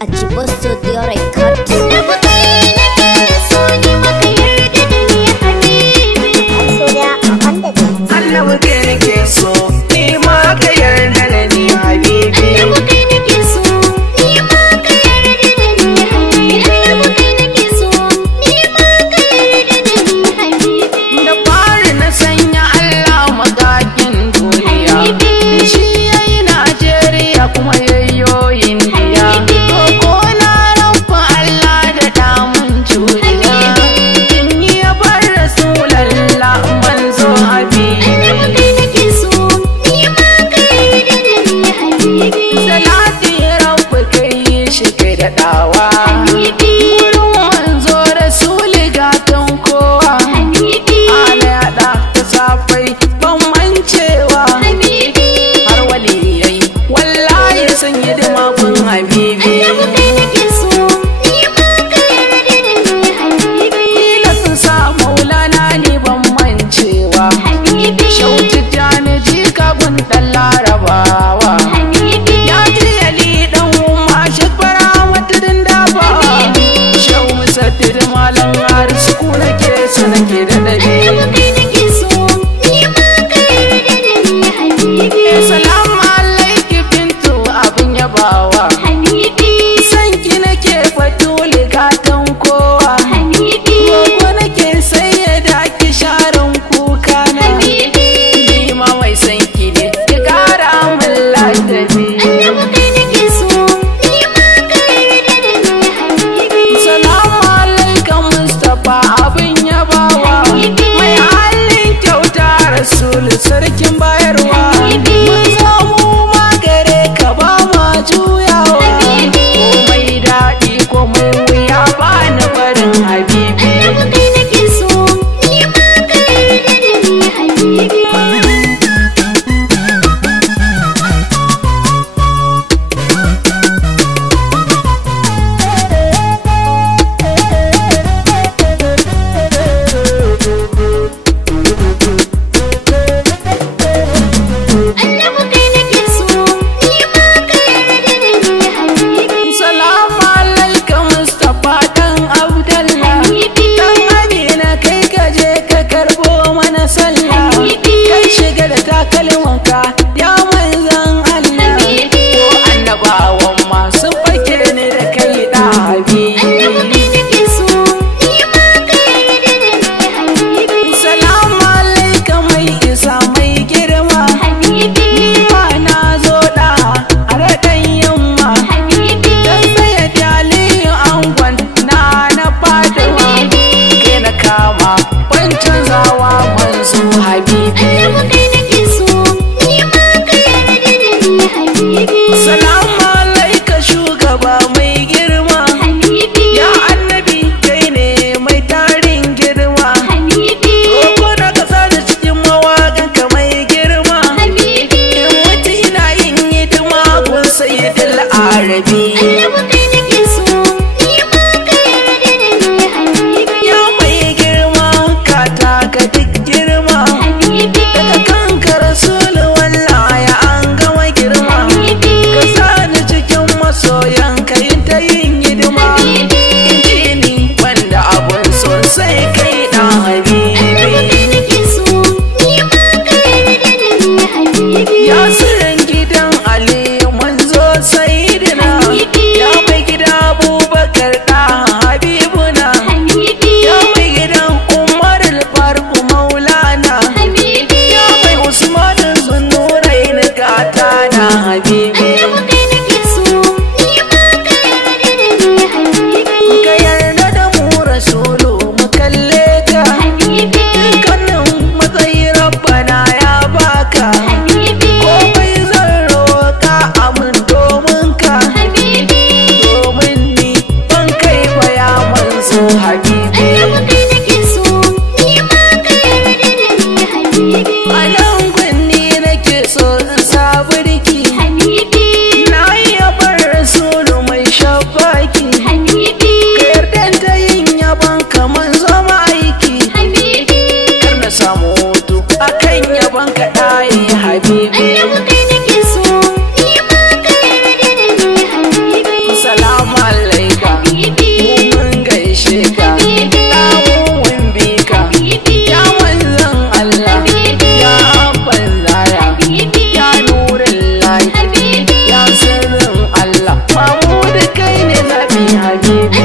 Ajiboso Dio Record. Sarkin bayarwa mun samu magare ka ba ma juyawa komai daɗi komai wuya ba ni barin habibi kai nake so ni ma ka yarda da ni habibi kalwanka ya manzan Allah ko annabawan masu fake ne da kai da habibi salamu alaikum mai isa mai girma ni ma na zo da a raɗan yamma dan tsaye da aliyu angon na fatima kai na kama wancan zawa manzo habibi Salamu alaika shugaba mai girma ya annabi kai ne mai tarin girma ko na kasa da cikin mawaƙan ka mai girma in mutu ina yin hidima kun sayyidul arabi ya mai girma ka taka duk girma daga kanka rasulu wallahi an gama girma soyan kai ta yin hidima inji ni wanda abun sosai kai dan habibi ya sirrin gidan ali manzo sayyidina ya mai gida abubakar dan habibuna ya mai gidan umar al-faruk maulana ya mai usman zunnurain gata dan habibi Habibi